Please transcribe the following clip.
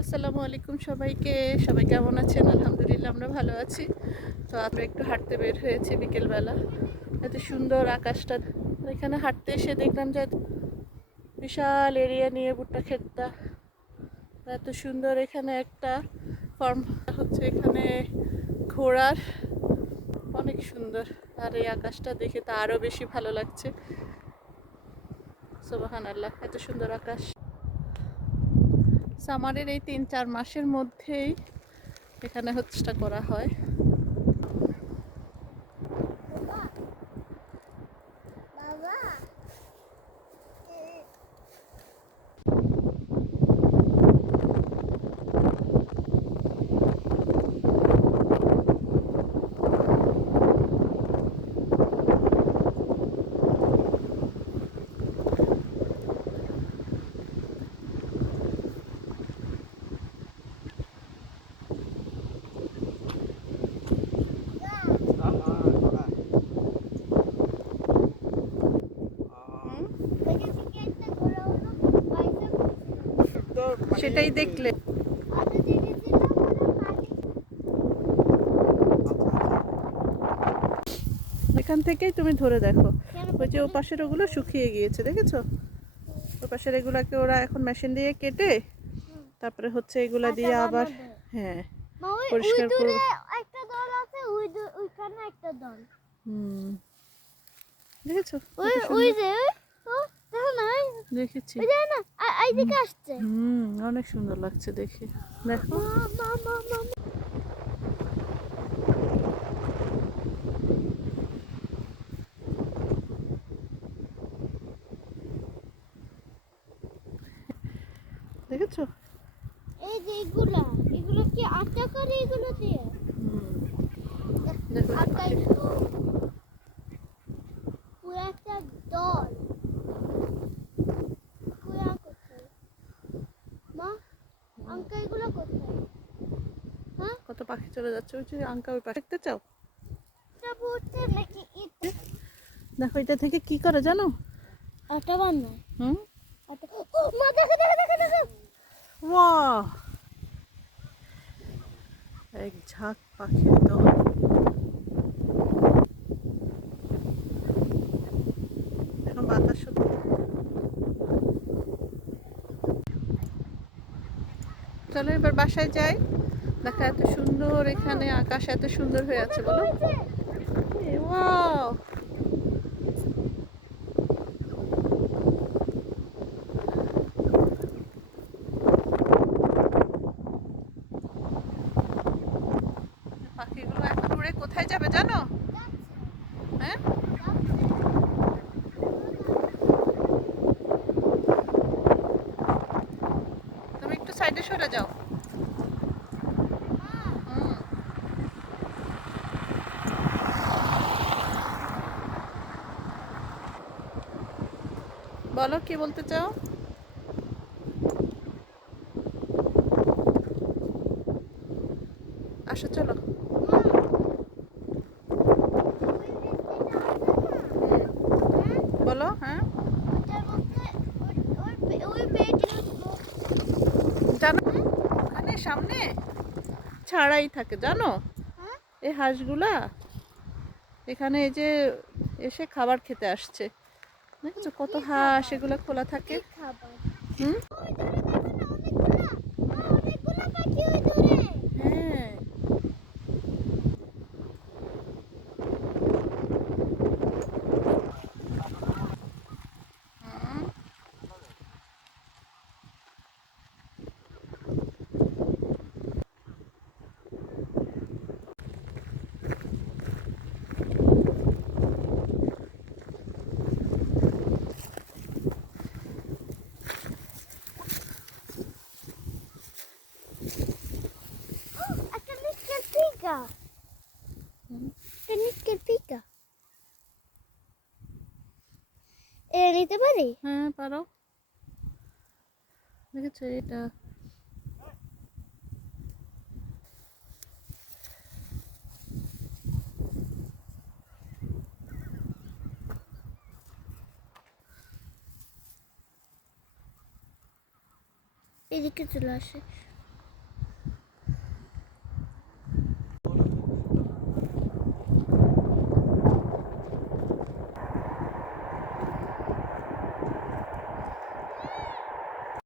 আসসালামু আলাইকুম সবাইকে। সবাই কেমন আছেন? আলহামদুলিল্লাহ, আমরা ভালো আছি। তো আমরা একটু হাঁটতে বের হয়েছি বিকেলবেলা। এত সুন্দর আকাশটা। এখানে হাঁটতে এসে দেখলাম যে বিশাল এরিয়া নিয়ে ভুট্টা ক্ষেতটা এত সুন্দর এখানে একটা ফর্ম হচ্ছে এখানে ঘোড়ার। অনেক সুন্দর। আর এই আকাশটা দেখে তো আরও বেশি ভালো লাগছে। সোবাহান আল্লাহ এত সুন্দর আকাশ। সামারের এই তিন চার মাসের মধ্যেই এখানে হচ্ছে করা হয়। বাবা। সেটাই দেখলে। এখান থেকেই তুমি ধরে দেখো। ওই যে ও পাশের ওগুলো শুকিয়ে গিয়েছে দেখেছ? ও পাশের এগুলাকে ওরা এখন মেশিন দিয়ে কেটে তারপরে হচ্ছে এগুলা দিয়ে আবার হ্যাঁ পরিষ্কার দূরে করব। একটা দল আছে ওই ওইখানে একটা দল। হুম। দেখেছ? ওই ওই যে দেখেছি। হুম। অনেক সুন্দর লাগছে দেখে। দেখো। দেখেছ? এই যে এগুলা এগুলো কি আটা করে এগুলো দিয়ে? হুম। দেখো এই আটাই পাখি- তো পুরো একটা দল পুরা কোথায় মা আঙ্কা এগুলো কোথায় হ্যাঁ কত পাখি চলে যাচ্ছে। ওই যে আঙ্কা ওই পাখি। দেখতে চাও? দেখো এটা থেকে কি করে জানো? আটা বানায় হুম? মা দেখো দেখো দেখো দেখো। এক ঝাঁক পাখির দল এখন বাতাস চলো এবার বাসায় যাই। দেখো এত সুন্দর এখানে আকাশ এত সুন্দর হয়ে আছে বলো এ, ওয়াও পাখিগুলো এখন উড়ে কোথায় যাবে জানো হ্যাঁ তুমি একটু সাইডে সরে যাও হুম। বলো কি বলতে চাও? আসো চলো। বলো হ্যাঁ? জানো ওখানে সামনে ছাড়াই থাকে জানো? হ্যাঁ। এই হাঁসগুলা এখানে এই যে এসে খাবার খেতে আসছে। দেখেছ কত হাঁস এগুলো খোলা থাকে? হুম ওই দূরে দেখো না অনেকগুলা মা, অনেকগুলা পাখি ওই দূরে হ্যাঁ হুম। একটা নিকেল পিকা হুম। একটা নিকেল পিকা এটা নিতে পারি? হ্যাঁ পারো। দেখেছ এটা? এদিকে চলে আসে।